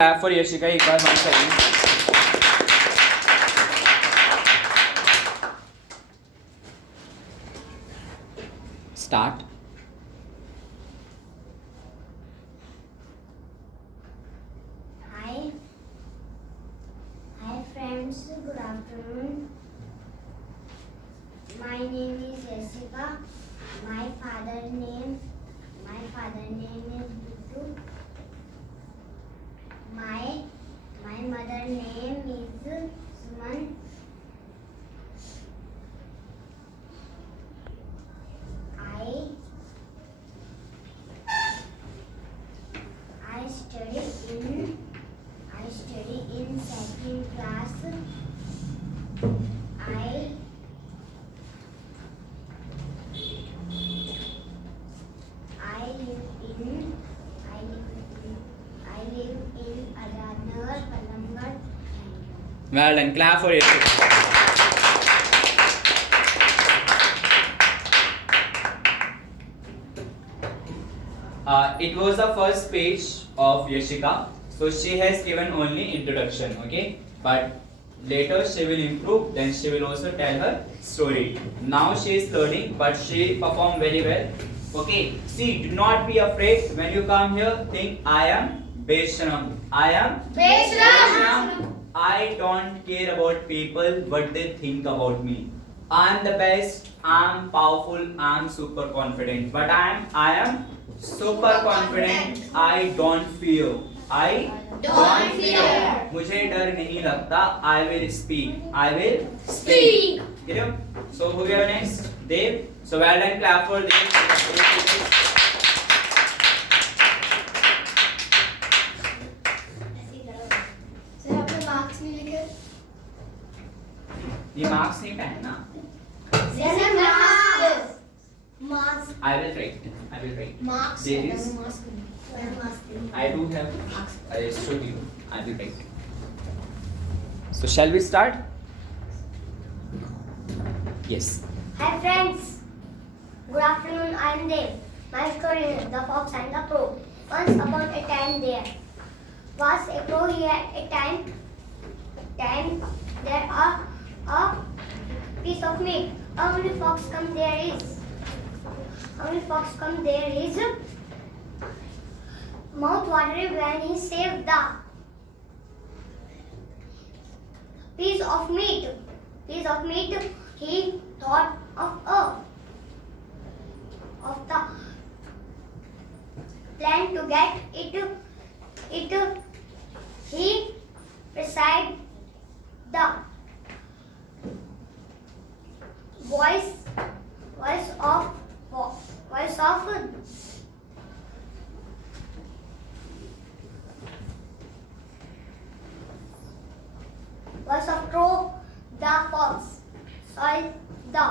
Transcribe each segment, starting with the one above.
Clap for Yashika एक बार once again. Start. Hi. Hi friends, good afternoon. My name is Yashika. My father name is Bittu. My mother name is Suman. I study in second class. I live in Azadnagar, Palamgad. Well done. Clap for Yashika. It was the first page of Yashika, so she has given only introduction, okay? But later she will improve, then she will also tell her story. Now she is learning, but she performed very well. Okay, see, do not be afraid when you come here. Think I am Besharam. I am Besharam. I don't care about people, what they think about me. I am the best, I am powerful, I am super confident. But I am super confident. I don't fear. I Don't fear. मुझे डर नहीं लगता. I will speak. I will Speak. Clear? So who we are next? Dev. So well done. Clap for Dev. Sir आपने marks नहीं लिखे? ये marks नहीं पहनना. Sir marks I will write. I will write. Marks There is. I do have. I showed you. I will write. So shall we start? Yes. Hi friends. Good afternoon. I am Dev. My story is The Fox and the Crow. Once upon a time there was a crow. He had a time there a piece of meat. How many fox come there is? Mouth watery when he saved the piece of meat. He thought of the plan to get it. He beside the voice of crow. The fox saw the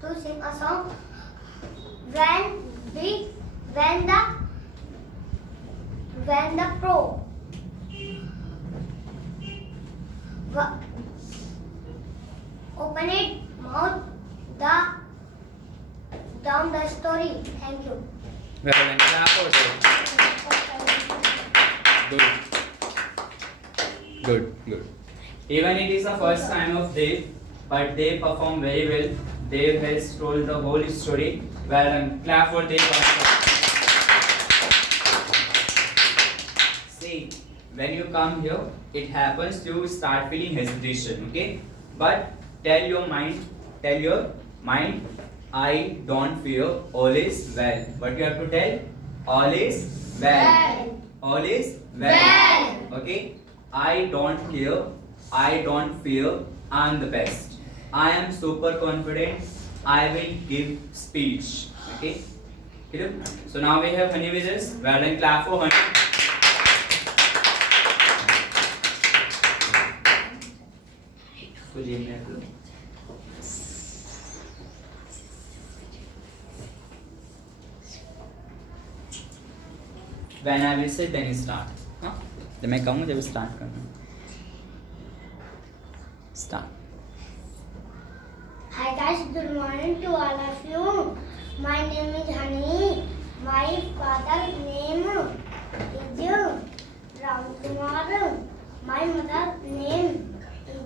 to sing a song when the crow open it mouth down the story. Thank you. Well done. Clap for Dev. Good. Even it is the first time of Dev, but they perform very well. Dev has told the whole story. Well done. Clap for Dev. See, when you come here, it happens you start feeling hesitation, okay? But tell your mind, I don't fear, all is well. What you have to tell? All is well. All is well. Okay? I don't care, I don't fear, I am the best. I am super confident, I will give speech. Okay? Clear? So now we have Honey with us. Well done, clap for Honey. So जेब में रख लो. When I will say, then you start. हाँ? जब मैं कहूँगा जब start करना. Start. Hi guys, good morning to all of you. My name is Honey. My father's name is Ramkumar. My mother's name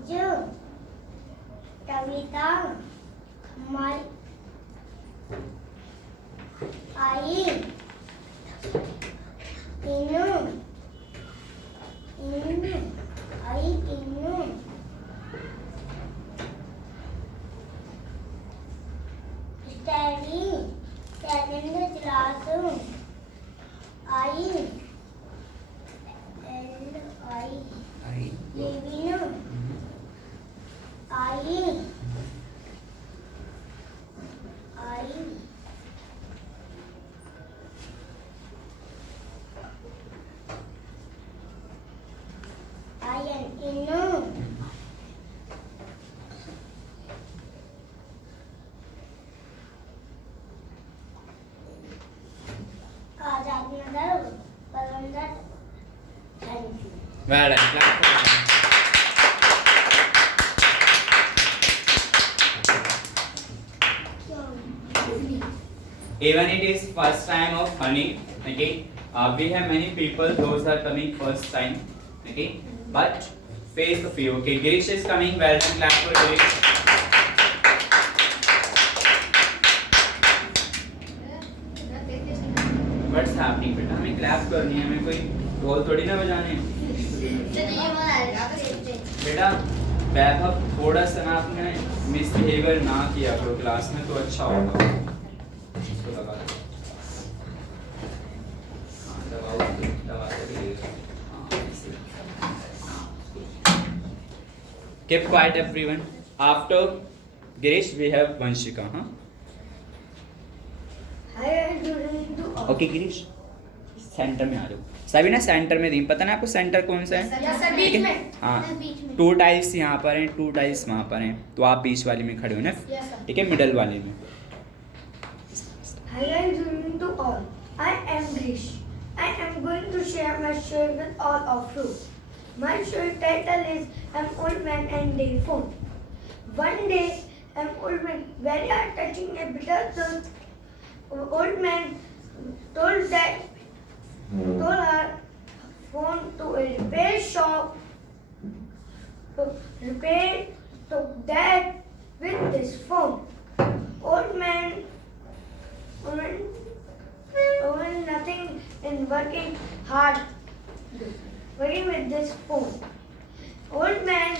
is Kavita. My Innu. Study second class. I living. I am Innu. Azadnagar, Palandar. Thank you. Well done. Clap for them. Even it is first time of Honey, okay. We have many people; those are coming first time, okay. But face the fear, okay. Girish is coming. Well done. Clap for Girish. What's happening, बेटा? हमें clap करनी है, हमें कोई ढोल थोड़ी ना बजाने हैं। बेटा वैभव थोड़ा सा ना आपने मिसबिहेवियर ना किया करो क्लास में तो अच्छा होगा। इसको लगा दो। हाँ, दबाओ, दबा के हाँ, ऐसे। Keep quiet everyone. After Girish we have Vanshika, huh? Okay Girish centre में आ जाओ। सभी ना सेंटर में दी, पता ना आपको सेंटर कौन सा है? बीच में। हाँ, 2 टाइल्स यहाँ पर हैं, 2 टाइल्स वहाँ पर हैं, तो आप बीच वाले में खड़े हो ना, ठीक है, मिडल वाले में। Hi to all. I am Grish. I am going to share my story with all of you. My story title is An Old Man and Their Phone. One day, an old man, very hard touching a bitter truth. Old man told her phone to a repair shop to repair to that with this phone. Old man nothing in working hard working with this phone. Old man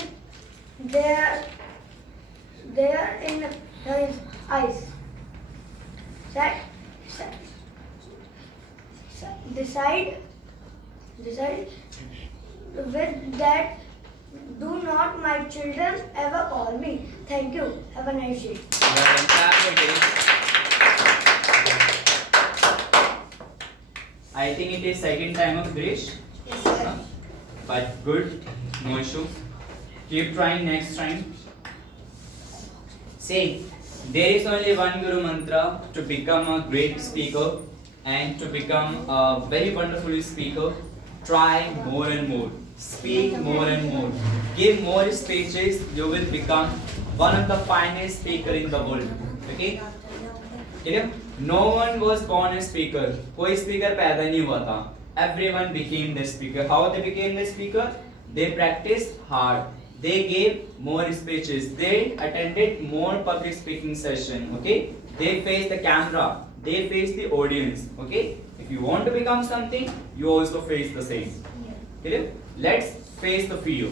there in his eyes. Decide with that, do not my children ever call me. Thank you. Have a nice day. I think it is second time of Girish. Yes, sir. But good, no issue. Keep trying next time. See, there is only one Guru Mantra to become a great speaker and to become a very wonderful speaker. Try more and more. Speak more and more. Give more speeches. You will become one of the finest speaker in the world. Okay? Clear? No one was born a speaker. कोई speaker पैदा नहीं हुआ था. Everyone became the speaker. How they became the speaker? They practiced hard. They gave more speeches. They attended more public speaking session. Okay? They faced the camera. They faced the audience. Okay? If you want to become something, you also face the same. Clear? Let's face the fear.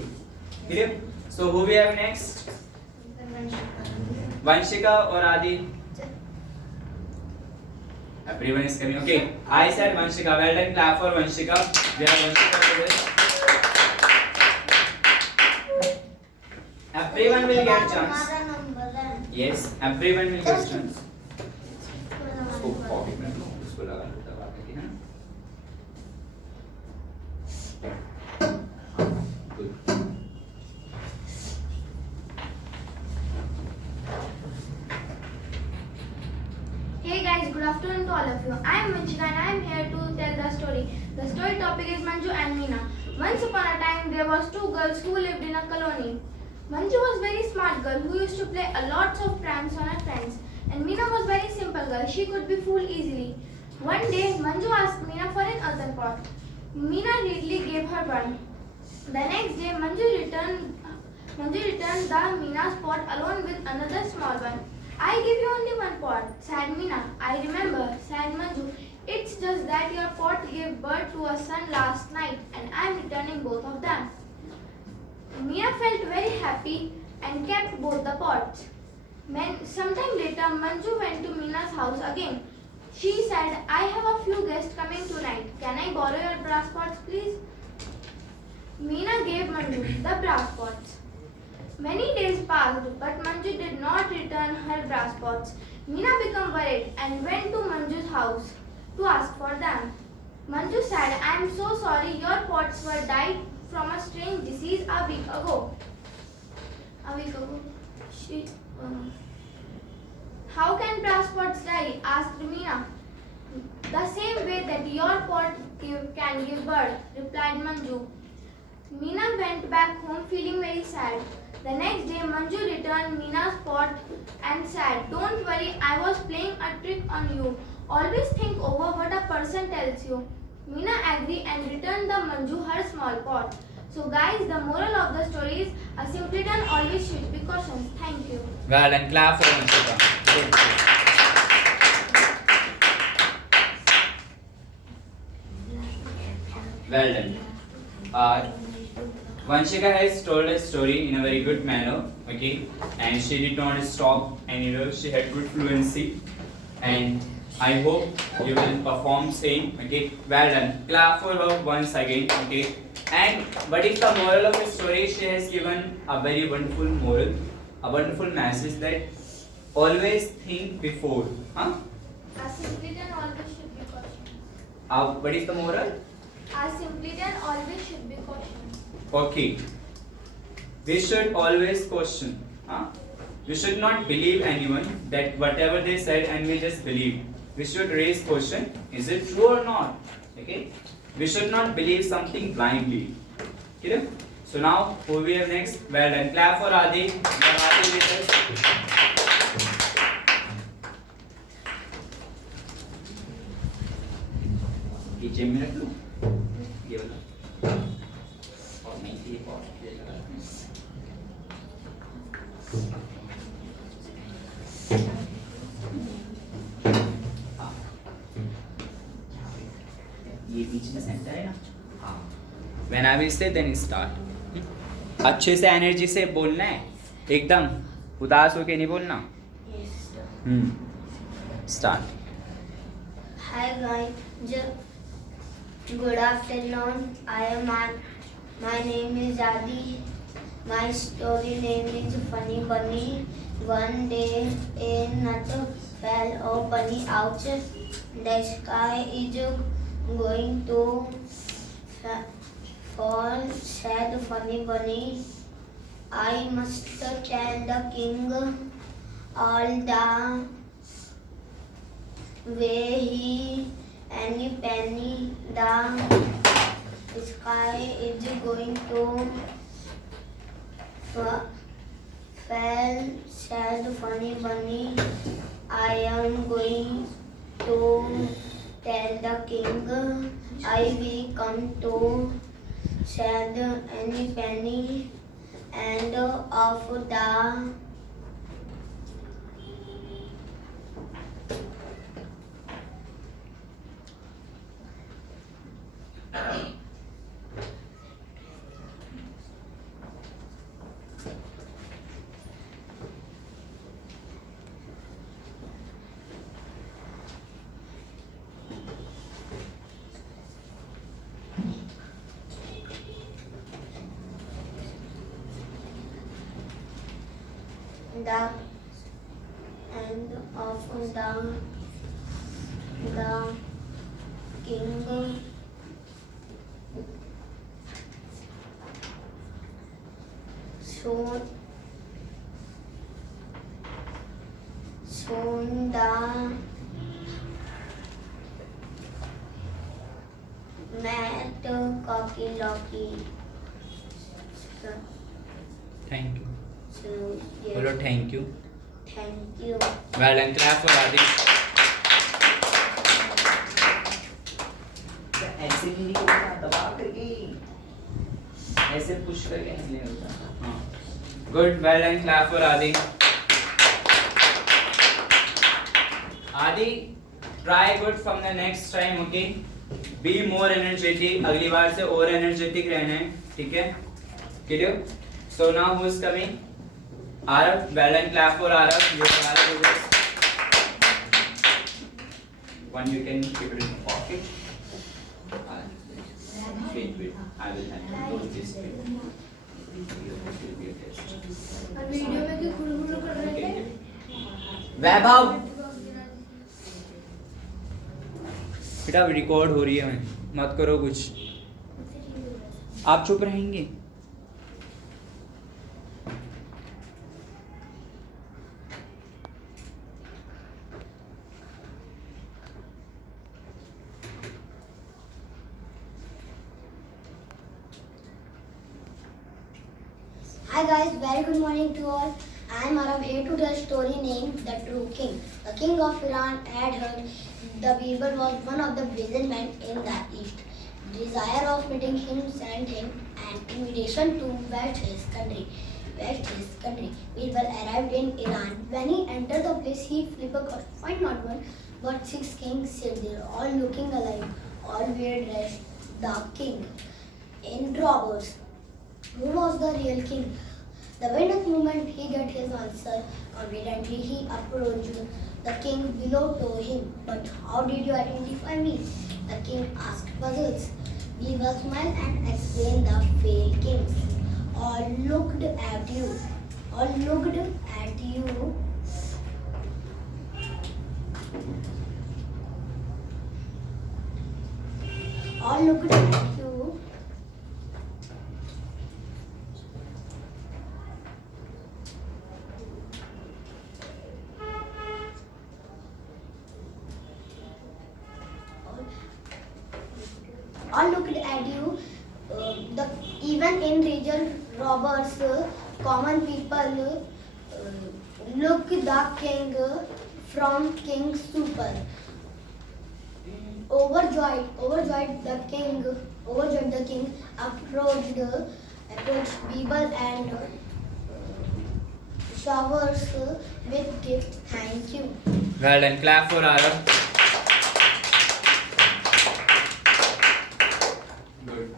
Clear? So who we have next? Vanshika or Adi? Everyone is coming. Okay. I said Vanshika. Well done. Clap for Vanshika. We have Vanshika for this. Everyone will get chance. Yes, everyone will get chance. उसको pocket में लो, उसको लगा लो दबा के, है ना? Good. Hey guys, good afternoon to all of you. I am Vanshika and I am here to tell the story. The story topic is Manju and Meena. Once upon a time, there was 2 girls who lived in a colony. Manju was a very smart girl who used to play a lots of pranks on her friends. And Meena was very simple small girl, she could be fooled easily. One day, Manju asked Meena for an earthen pot. Meena readily gave her one. The next day, Manju returned the Meena's pot along with another small one. I give you only one pot, said Meena. I remember, said Manju. It's just that your pot gave birth to a son last night and I am returning both of them. Meena felt very happy and kept both the pots. Sometime later, Manju went to Meena's house again. She said, I have a few guests coming tonight. Can I borrow your brass pots, please? Meena gave Manju the brass pots. Many days passed, but Manju did not return her brass pots. Meena became worried and went to Manju's house to ask for them. Manju said, I am so sorry, your pots were died from a strange disease a week ago. How can brass pots die? Asked Meena. The same way that your pot can give birth, replied Manju. Meena went back home feeling very sad. The next day, Manju returned Meena's pot and said, Don't worry, I was playing a trick on you. Always think over what a person tells you. Meena agreed and returned the Manju her small pot. So guys, the moral of the story is a simpleton always should be cautious. Thank you. Well done. Clap for Vanshika. Good. Well done. Vanshika has told a story in a very good manner, okay, and she did not stop anywhere. She had good fluency, and I hope you will perform same, okay. Well done. Clap for her once again, okay. And what is the moral of the story? She has given a very wonderful moral, a wonderful message that always think before, huh? A simpleton always should be cautious. What is the moral? A simpleton always should be cautious. Okay. We should always question. We should not believe anyone that whatever they said and we just believe. We should raise question. Is it true or not? Okay. We should not believe something blindly. Okay. So now who we have next? Well done. Clap for Adi. Adi with us. Kitchen में रख लो ये वाला और नहीं थी और ये लगा हाँ ये बीच में सेंटर है ना हाँ When I will say then start अच्छे से एनर्जी से बोलना है एकदम उदास होके नहीं बोलना start Hi guys, good afternoon. My name is Adi. My story name is Funny Bunny. One day a nut fell or bunny out. The sky is going to fall, said Funny Bunny. I must tell the king all the way he any penny the sky is going to fall, said Funny Bunny. I am going to tell the king I will come to, said any penny, and of the end of the king soon the met Cocky Locky. Thank you. So, yes. बोलो thank you. Thank you. Well done. Clap for Adi. Hindi के साथ दबा करके ऐसे push करके हिंदी होता। हाँ, good, well and clap for आदि। आदि, try good from the next time, okay, be more energetic, अगली बार से और एनर्जेटिक रहना है, ठीक है, clear? So now who is coming? Aarav, well and clap for Aarav. You are good. One you can keep it in your pocket. Wait, I will have this. और video में क्यों गुरु कर रहे थे? वैभव, बेटा रिकॉर्ड हो रही है, मैं मत करो कुछ, आप चुप रहेंगे? Hi guys, very good morning to all. I am Arav here to tell a story named The True King. The king of Iran had heard the Birbal was one of the wisest men in the east. Desire of meeting him sent him an invitation to visit his country. Birbal arrived in Iran. When he entered the place, he flipped across, find not one, but 6 kings sat there, all looking alike, all well dressed. The king in robbers. Who was the real king? The very next moment he got his answer. Confidently he approached the king below to him. But how did you identify me? The king asked puzzles. Birbal smiled and explained the failed kings. All looked at you. All looked at you. All looked at you. All looked at you. Even in regional robbers, common people look the king from king's super. Overjoyed the king approached Birbal and showers with gift. Thank you. Well done, clap for Arav. Good.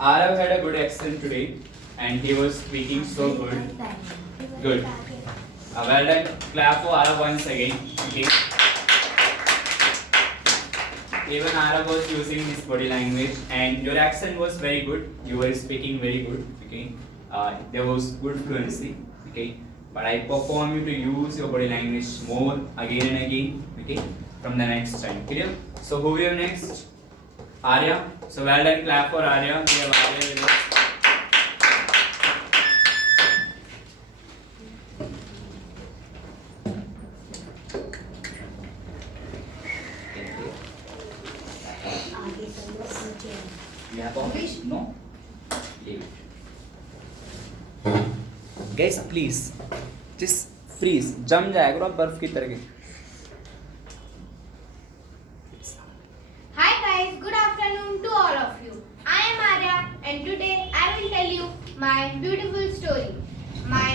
Arav had a good accent today and he was speaking so good. Good. Well done, clap for Arav once again. Okay. Even Arav was using his body language and your accent was very good. You were speaking very good. Okay. There was good fluency. Okay. But I perform you to use your body language more again and again. Okay. From the next time. Clear? So who we have next? Arya. So well done, clap for Arya. We have Arya with us. You have English? No? Leave it. Guys, please. Just freeze. जम जाएगा आप बर्फ की तरह. Hi guys, good afternoon to all of you. I am Arya and today I will tell you my beautiful story. My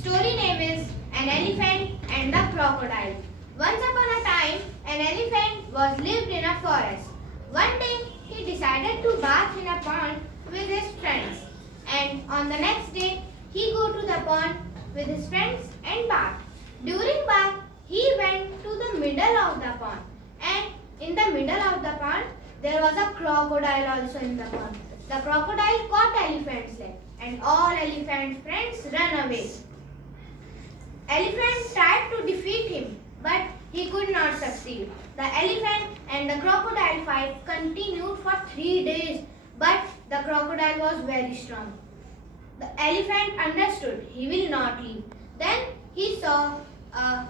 story name is An Elephant and the Crocodile. Once upon a time, an elephant was lived in a forest. One day, he decided to bath in a pond with his friends. And on the next day, he go to the pond with his friends and bath. During bath, he went to the middle of the pond. And in the middle of the pond, there was a crocodile also in the pond. The crocodile caught elephant's leg and all elephant friends ran away. Elephant tried to defeat him, but he could not succeed. The elephant and the crocodile fight continued for 3 days, but the crocodile was very strong. The elephant understood he will not leave. Then he saw a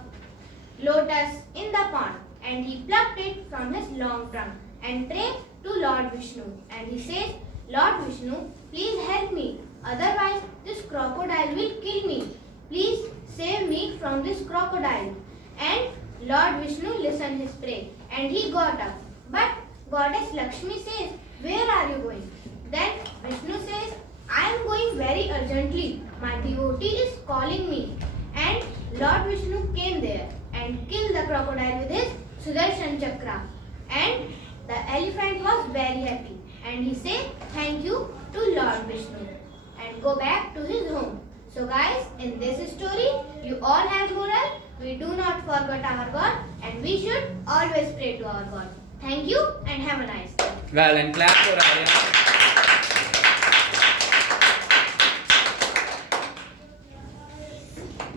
lotus in the pond and he plucked it from his long trunk and prayed to Lord Vishnu. And he says, Lord Vishnu, please help me. Otherwise, this crocodile will kill me. Please save me from this crocodile. And Lord Vishnu listened his prayer and he got up. But Goddess Lakshmi says, "Where are you going?" Then Vishnu says, "I am going very urgently. My devotee is calling me." And Lord Vishnu came there and killed the crocodile with his Sudarshan Chakra. And the elephant was very happy and he said thank you to Lord Vishnu and go back to his home. So guys, in this story, you all have moral. We do not forget our God and we should always pray to our God. Thank you and have a nice day. Well, and clap for Arya.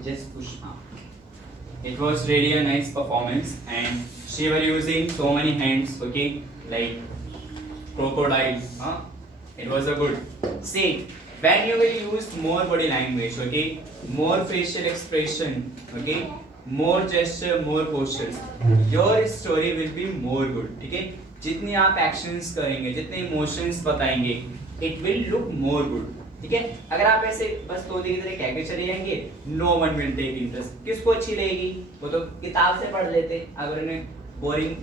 Just push up. It was really a nice performance, and she were using so many hands, okay, like crocodile. Huh? It was a good. See, when you will use more body language, okay, more facial expression, okay, more gesture, more postures, your story will be more good. ठीक है? जितनी आप actions करेंगे, जितने emotions बताएंगे, it will look more good. ठीक है? अगर आप ऐसे बस तोते की तरह कह के चले जाएंगे, no one will take interest. किसको अच्छी लगेगी? वो तो किताब से पढ़ लेते. अगर उन्हें boring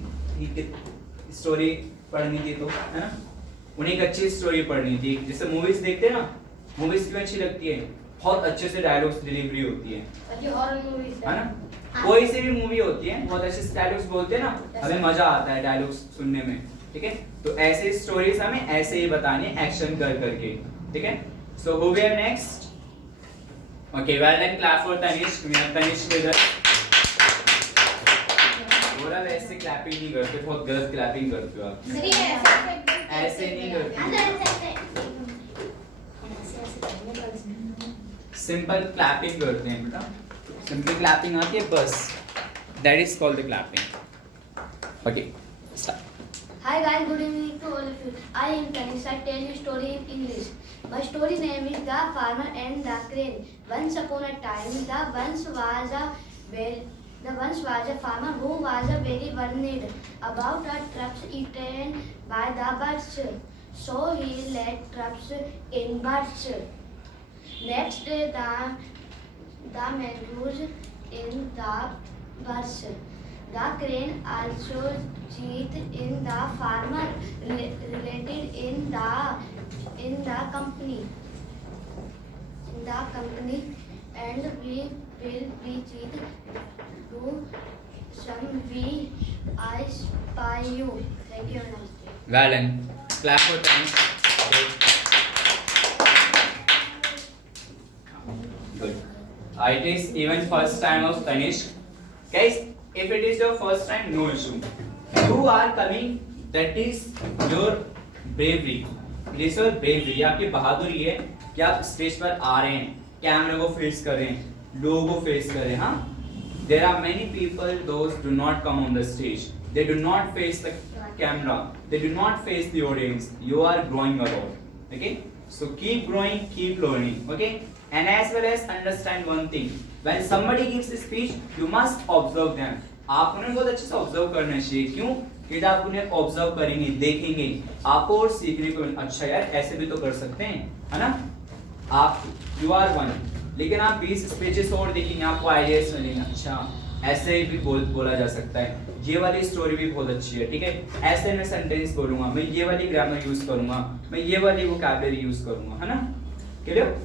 story पढ़नी थी तो, है ना? उन्हें एक अच्छी स्टोरी पढ़नी थी. जैसे मूवीज देखते हैं ना, मूवीज क्यों अच्छी लगती है? बहुत अच्छे से डायलॉग्स डिलीवरी होती है. हॉरर मूवीज है ना? कोई सी भी मूवी होती है, बहुत अच्छे से डायलॉग्स बोलते हैं ना, हमें मजा आता है डायलॉग्स सुनने में. ठीक है? तो ऐसे स्टोरीज हमें ऐसे ही बतानी है, एक्शन कर करके. ठीक है? So who we have next? Okay, well then clap for Tanishq. We have Tanishq with us. बोला वैसे क्लैपिंग नहीं करते, बहुत गलत क्लैपिंग करते हो आप. ऐसे नहीं करते. सिंपल क्लैपिंग करते हैं बेटा. सिंपल क्लैपिंग आती है बस. That is called the clapping. Okay, start. Hi guys, good evening to all of you. I am Tanishq. I tell you story in English. My story name is The Farmer and the Crane. Once upon a time, there once was a farmer who was very worried about the traps eaten by the birds. So he let traps in birds. Next day, the mangoes in the birds. The crane also cheat in the farmer related in the company. And we will be cheat to some we I spy you. Thank you. Namaste. Well done. Clap for Tanishq. Good. It is even first time of Tanishq. Guys, if it is your first time, no issue. You are coming, that is your bravery. It is your bravery. ये आपकी बहादुरी है कि आप stage पर आ रहे हैं, camera को फेस कर रहे हैं, लोगों को फेस कर रहे हैं. हाँ, there are many people those do not come on the stage. They do not face the camera. They do not face the audience. You are growing a lot. Okay, so keep growing, keep learning. Okay, and as well as understand one thing. When somebody gives a speech, you must observe them. आप उन्हें बहुत अच्छे से observe करना चाहिए. क्यों? कि जब आप उन्हें ऑब्जर्व करेंगे, देखेंगे, आपको और सीखने को अच्छा यार ऐसे भी तो कर सकते हैं, है ना? आप यू आर वन, लेकिन आप 20 स्पीचेस और देखेंगे, आपको आइडियाज मिलेंगे. अच्छा, ऐसे भी बोला जा सकता है. ये वाली स्टोरी भी बहुत अच्छी है. ठीक है? ऐसे मैं सेंटेंस बोलूंगा, मैं ये वाली ग्रामर यूज करूंगा, मैं ये वाली वोकैबुलरी यूज करूंगा, है ना? क्लियर?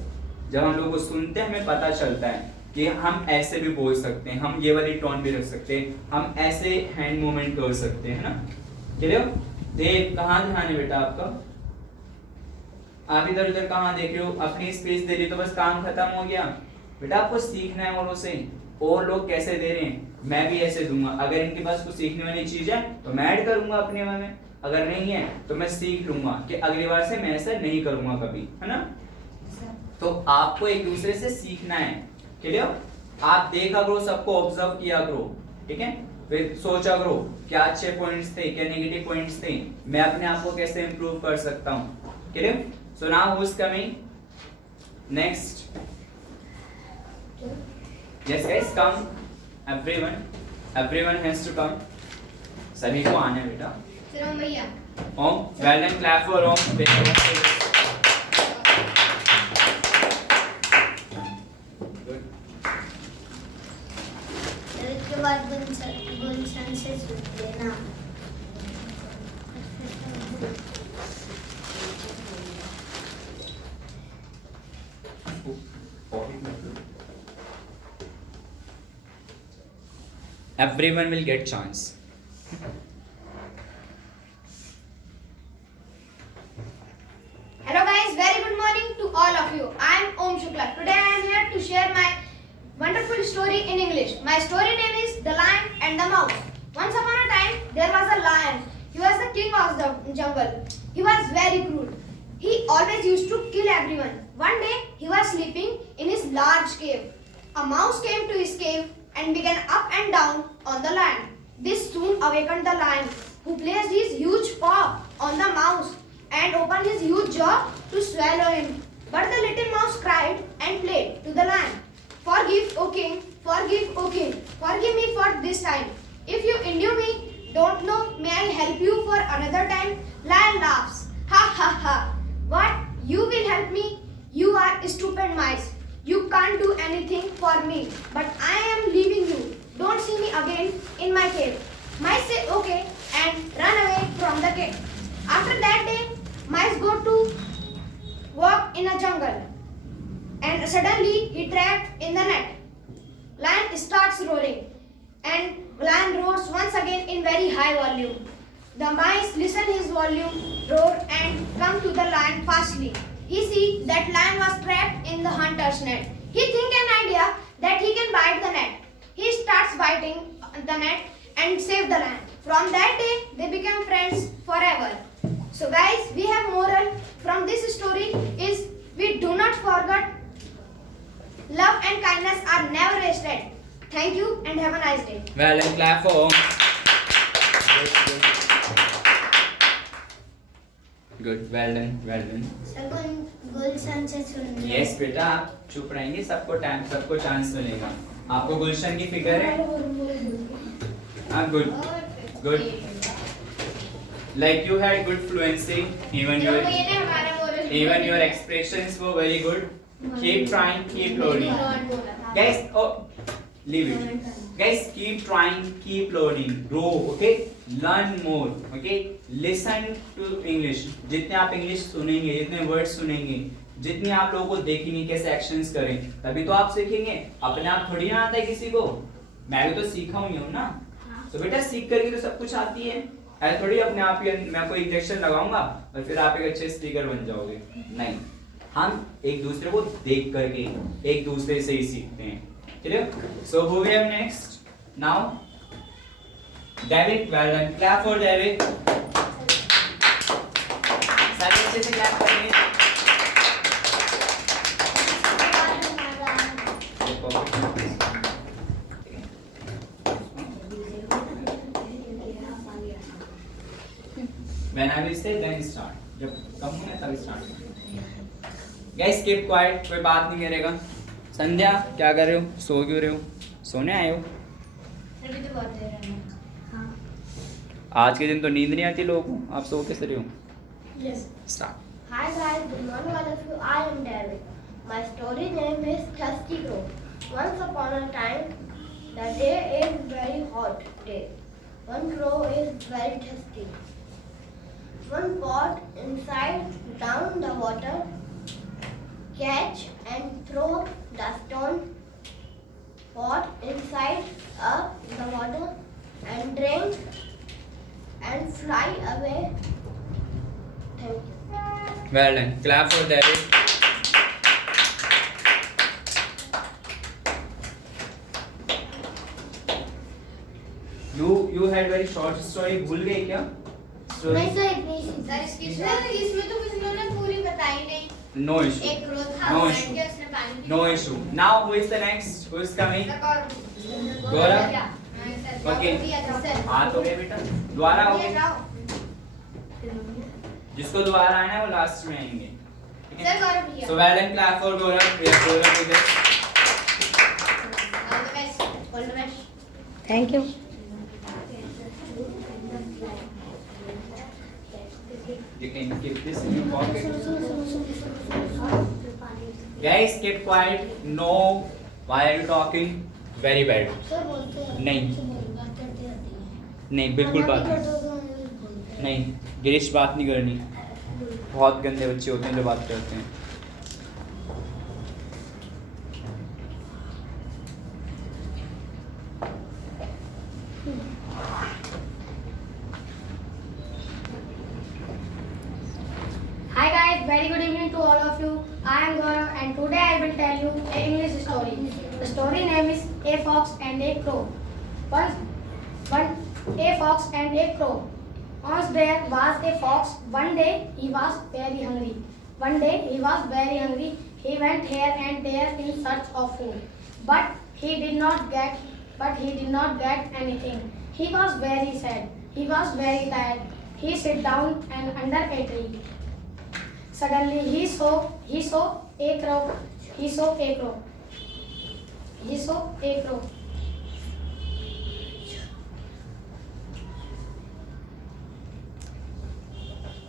जब हम लोगों को सुनते हैं, हमें पता चलता है कि हम ऐसे भी बोल सकते हैं, हम ये वाली टोन भी रख सकते हैं, हम ऐसे हैंड मूवमेंट कर सकते हैं, है ना? क्लियर? देख, कहाँ ध्यान है बेटा आपका? आप इधर उधर कहाँ देख रहे हो? अपनी स्पेस दे रही तो बस काम खत्म हो गया. बेटा आपको सीखना है औरों से. और लोग कैसे दे रहे हैं, मैं भी ऐसे दूंगा. अगर इनके पास कुछ सीखने वाली चीज है तो मैं ऐड करूंगा अपने में. अगर नहीं है तो मैं सीख लूंगा कि अगली बार से मैं ऐसा नहीं करूंगा कभी, है ना? तो आपको एक दूसरे से सीखना है. क्लियर? आप देखा करो, सबको ऑब्जर्व किया करो. ठीक है? फिर सोचा करो क्या अच्छे पॉइंट्स थे, क्या नेगेटिव पॉइंट्स थे, मैं अपने आप को कैसे इंप्रूव कर सकता हूँ. Clear? So now who is coming next? Yes guys, come. Everyone has to come. सभी को आना है बेटा. Siram भैया. Om, well done. Clap for Om. उसके बाद गुलशन से सुन लेना। Everyone will get chance. Hello guys, very good morning to all of you. I am Om Shukla. Today I am here to share my wonderful story in English. My story name is The Lion and the Mouse. Once upon a time, there was a lion. He was the king of the jungle. He was very cruel. He always used to kill everyone. One day, he was sleeping in his large cave. A mouse came to his cave and began up and down on the lion. This soon awakened the lion, who placed his huge paw on the mouse and opened his huge jaw to swallow him. But the little mouse cried and played to the lion. Forgive, O king, forgive, O king, forgive me for this time. If you endure me, don't know, may I help you for another time? Lion laughs. Ha ha ha. What? You will help me? You are stupid mice. You can't do anything for me, but I am leaving you. Don't see me again in my cave. Mice say okay and run away from the cave. After that day, mice go to walk in a jungle, and suddenly he trapped in the net. Lion starts roaring, and lion roars once again in very high volume. The mice listen his volume roar and come to the lion fastly. He sees that lion was trapped in the hunter's net. He thinks an idea that he can bite the net. He starts biting the net and save the lion. From that day, they became friends forever. So guys, we have moral from this story is we do not forget love and kindness are never wasted. Thank you and have a nice day. Well, and clap for Om. Good, well done, well done. गुलशन से सुन लेना। Yes बेटा, आप चुप रहेंगे, सबको chance मिलेगा। आपको गुलशन की फिगर है? हाँ, good, good. Like you had good fluency, even your expressions were very good. Keep trying, keep learning. Guys, leave it. Guys, keep trying, keep learning. Grow, okay? Learn more, okay? Listen to English. जितने आप English सुनेंगे, जितने words सुनेंगे, जितने आप लोगों को देखेंगे कैसे एक्शंस करें, तभी तो आप सीखेंगे। अपने आप थोड़ी ना आता है किसी को। मैं भी तो सीखा हूँ ना। तो बेटा सीख करके तो सब कुछ आती है। ऐसे थोड़ी अपने आप ही मैं कोई इंजेक्शन लगाऊंगा और फिर आप एक अच्छे स्पीकर बन जाओगे। नहीं, हम एक दूसरे को देख करके एक दूसरे से ही सीखते हैं। Clear? So who we have next? Now, David. Well done. Clap for David. सारे अच्छे से clap करेंगे। When I will say, then start. जब कम हो ना तब start। Guys, keep quiet. कोई बात नहीं करेगा। संध्या, क्या कर रहे हो? सो क्यों रहे हो? सोने आए हो? अभी तो बहुत देर है। हाँ। आज के दिन तो नींद नहीं आती लोगों को। आप सो कैसे रहे हो? Yes. Start. Hi guys, good morning all of you. I am David. My story name is Thirsty Crow. Once upon a time, the day is very hot day. One crow is very thirsty. One pot inside down the water, catch and throw the stone pot inside up the water and drink and fly away. Thank you. Well done. Clap for David. You had very short story. भूल गए क्या? Story. नहीं sir इतनी सी sir इसमें तो कुछ इन्होंने पूरी बताई नहीं। No issue. एक क्रो था, No बैठ issue. के उसने पानी No issue. Now who is the next? Who is coming? Gaurav. Okay. हाथ हो गए बेटा। दोबारा हो गए। जिसको दोबारा आना है वो लास्ट में आएंगे। ठीक है? सर गौरव भैया। So well done. Clap for Gaurav. We have Gaurav with us. All the best. All the best. Thank you You can keep this in your pocket. Guys, keep quiet. No. Why are you talking? Very bad. Sir बोलते हैं नहीं। बात करते रहती है। नहीं बिल्कुल बात नहीं। बोलते हैं। नहीं गिरीश बात नहीं करनी। बहुत गंदे बच्चे होते हैं जो बात करते हैं। Hi guys, very good evening to all of you. I am Gaurav and today I will tell you an English story. The story name is A Fox and a Crow. A fox and a crow. Once there was a fox. One day he was very hungry. He went here and there in search of food, but he did not get anything. He was very sad. He was very tired. He sat down and under a tree. Suddenly he saw a crow. He saw a crow.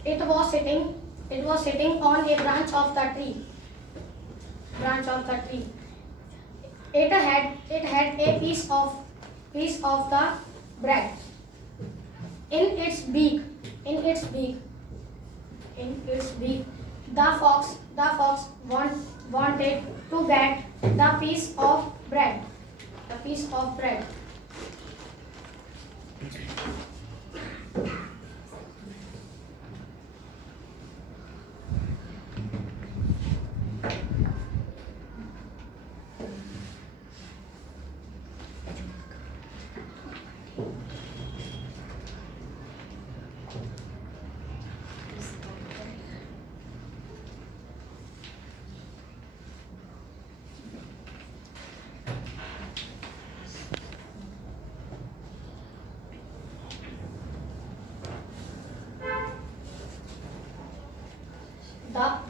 It was sitting on a branch of the tree. It had a piece of the bread in its beak. The fox wanted to get the piece of bread.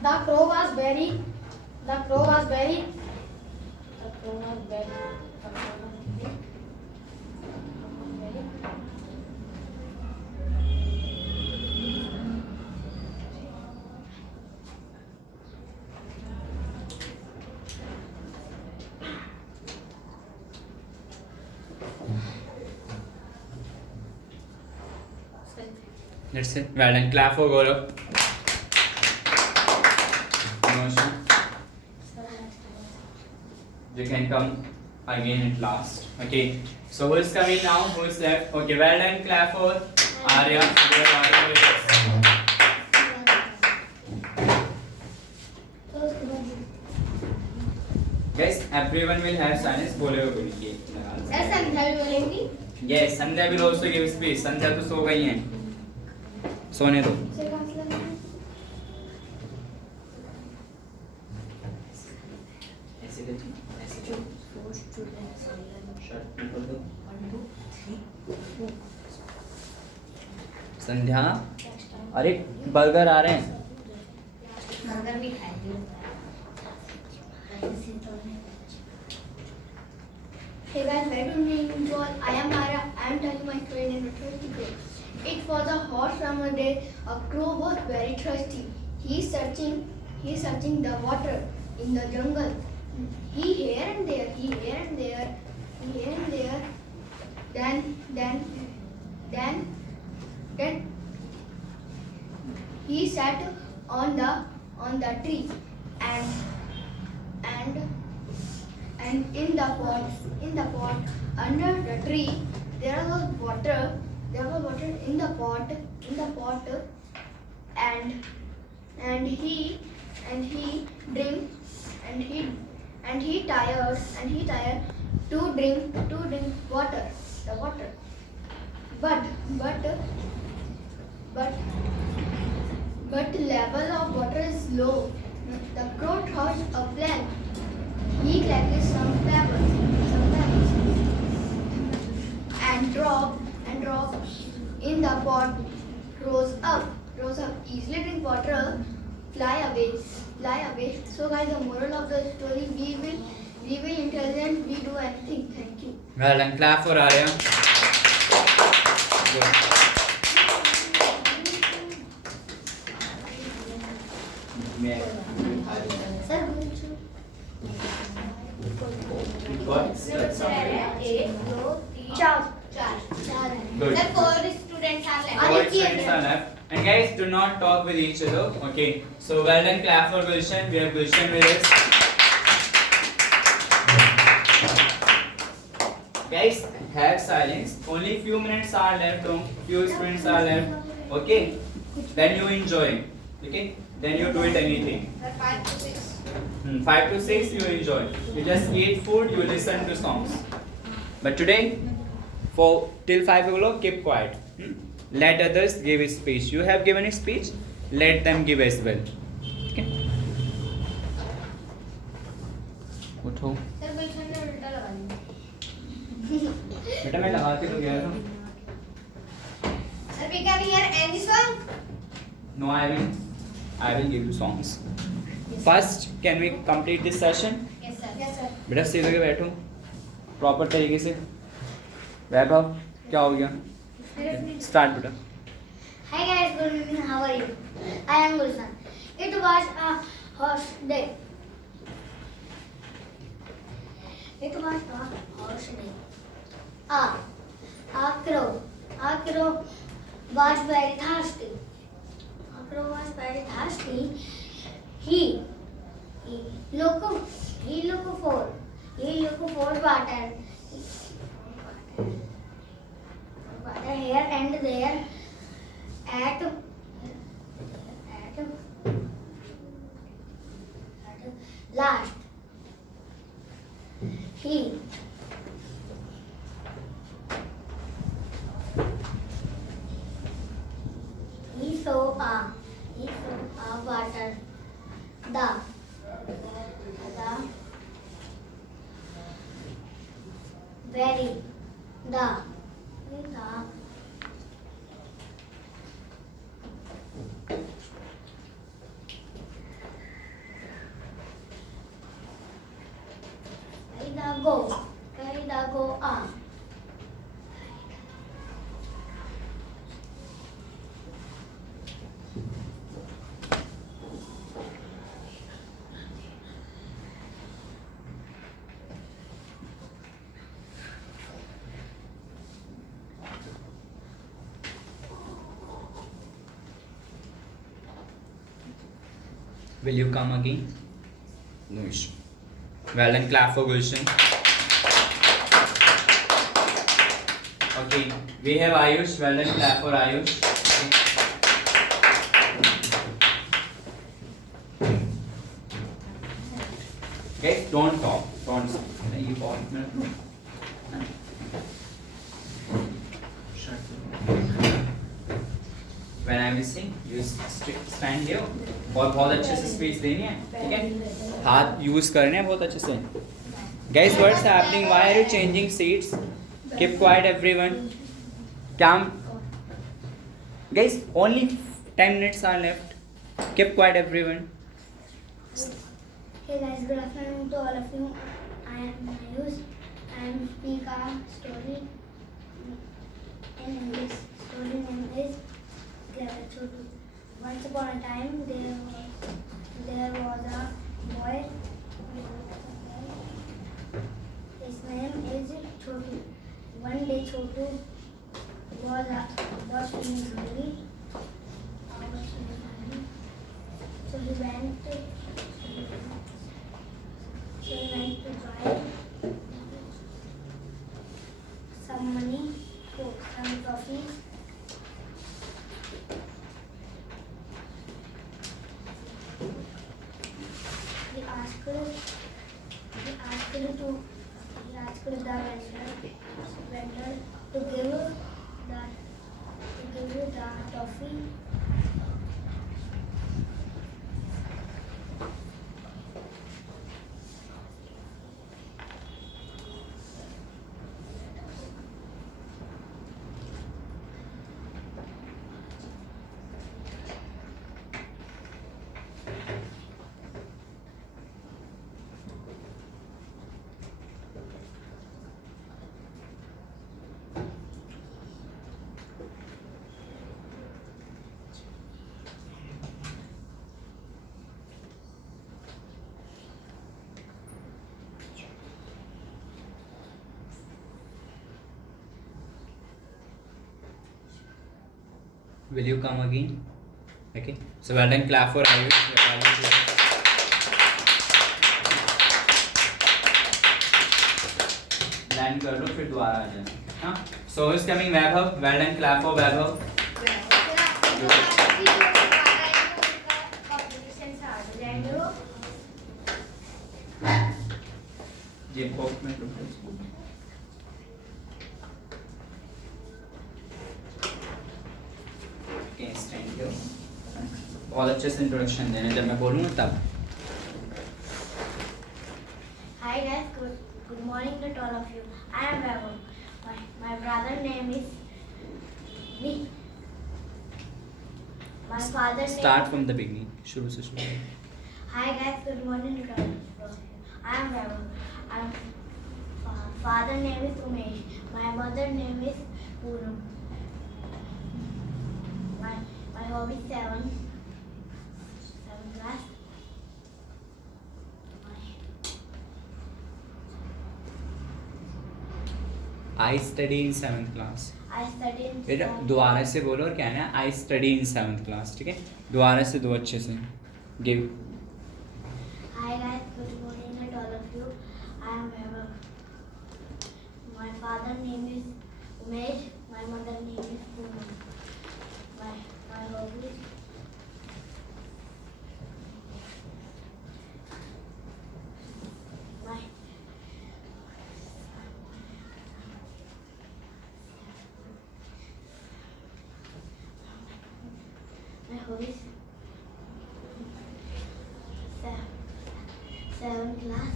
The crow was very That's it. Well done. Clap for Gaurav. Emotion. You can come again at last. Okay. So who is coming now? Who is left? Okay. Well done. Clap for Arya. Guys, everyone will have silence. बोलेगा कोई नहीं. Sir संध्या भी बोलेंगी. Yes, Sandhya will also give speech. Sandhya तो सो गई हैं. सोने दो. ऐसे देखो. ऐसे. शर्ट ऊपर दो. संध्या. अरे बर्गर आ रहे हैं. बर्गर भी खाएंगे. Hey guys, welcome to all. I am Mara. I am telling my story in a thirsty crow. It was a hot summer day. A crow was very thirsty. He searching the water in the jungle. He here and there. Then he sat on the tree and in the pot under the tree there was water in the pot and he tired to drink water, but level of water is low. The crow thought a plan. He collected some pebbles and dropped in the pot. Rose up, easily drink water, fly away. So guys, the moral of the story: we will intelligent, we do anything. Thank you. Well done. Clap for Arya. Sir, What? Good. The 4 students are left. Four students are left. And guys, do not talk with each other. Okay. So well done. Clap for Gulshan. We have Gulshan with us. Guys, have silence. Only few minutes are left. Few students are left. Okay. Then you enjoy. Okay. Then you do it anything. 5 to 6. 5 to 6 you enjoy. You just eat food. You listen to songs. But today, for till 5 o'clock, keep quiet. Let others give a speech. You have given a speech. Let them give as well. Okay. उठो. Sir गुलशन ने उल्टा लगा दिया. बेटा मैं लगा के तो गया था. Sir, we can hear any song. No, I will give you songs. First, can we complete this session? Yes sir. Yes sir. बेटा सीधे के बैठो. प्रॉपर तरीके से. वैभव क्या हो गया? Start बेटा. Hi guys, good evening. How are you? I am Gulshan. It was a horse day. It was a horse day. A crow was very thirsty. A crow was very thirsty. He looked for water. Here and there at last he saw a water. The carry the go on. Will you come again? No issue. Well done. Clap for Gulshan. Okay. We have Ayush. Well done. Clap for Ayush. Okay. Don't talk. Don't speak. You point. Shut up. When I will sing, you stand here. और बहुत अच्छे से space देनी है, ठीक है? हाथ use करने हैं बहुत अच्छे से. Guys, what's happening? Why are you changing seats? Keep quiet, everyone. Guys, only 10 minutes are left. Keep quiet, everyone. Hey guys, good afternoon to all of you. I am Ayush. I am speak a story in English. Story name is Clever Chotu. Once upon a time, there was a boy. His name is Chotu. One day, Chotu was feeling hungry. So he went to buy some money for some toffees. He asked the vendor to give the toffee. Will you come again? Okay. So well done. Clap for Ayush. Land कर लो फिर दोबारा आ जाना. हाँ. So is coming Vaibhav. Well done. Clap for Vaibhav. ये pop में तो बहुत अच्छे से इंट्रोडक्शन देने जब मैं बोलूँगा तब. Hi guys, good morning to all of you. I am Vaibhav. My brother name is me. My father Start from the beginning. शुरू से शुरू. Hi guys, good morning to all of you. I am Vaibhav. Father name is Umesh. My mother name is Poonam. My hobby is 7 class. I study in 7th class. I study in बेटा दोबारा से बोलो और क्या है ना. I study in 7th class. ठीक है. दोबारा से दो अच्छे से. Give. Hi guys, good morning to all of you. I am Vaibhav. My father name is Umesh. My mother name is Poonam. My hobby is my hobby is 7th class.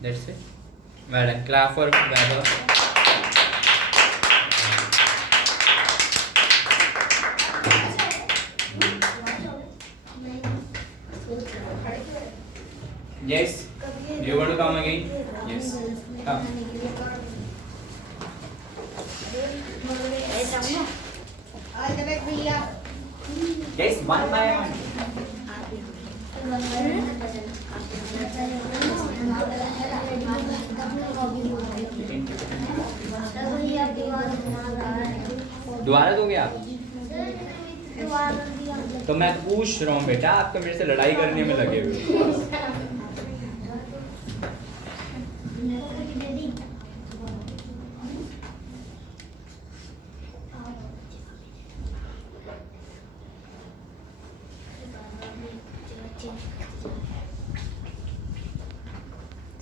That's it. Well done. Clap for Vaibhav. Yes. You want to come again? Yes. Come. Yes, one by one. दोबारा दोगे आप? तो मैं पूछ रहा हूँ बेटा, आप तो मेरे से लड़ाई करने में लगे हुए.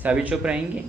सभी चुप रहेंगे?